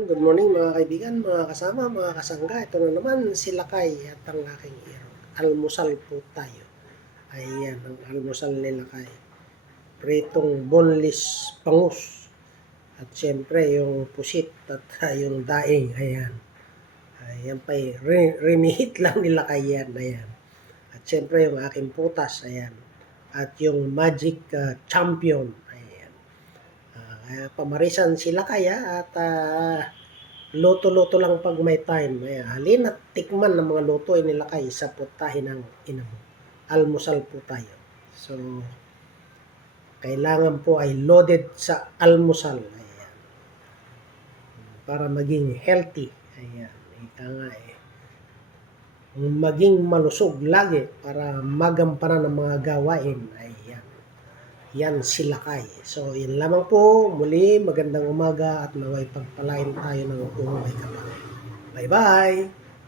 Good morning mga kaibigan, mga kasama, mga kasangga. Ito na naman si Lakay at ang aking iro. Almusal po tayo. Ayan, ang almusal ni Lakay. Pritong boneless pangus. At syempre yung pusit at yung daing. Ayan. Ayan pa rinihit lang ni Lakay yan. Ayan. At syempre yung aking putas. Ayan. At yung magic champion. Ayan. Pamarisan sila kaya at luto-luto lang pag may time. Ayan, halina tikman ng mga luto nila kay sa putahin ng ina mo. Almusal po tayo. So, kailangan po ay loaded sa almusal. Ayan. Para maging healthy. Ayan. Ika nga eh. Maging malusog lagi para magampanan ng mga gawain. Ayan. Yan sila kay. So, yun lamang po. Muli, magandang umaga at naway pagpalain tayo ng kung may kapal. Bye-bye!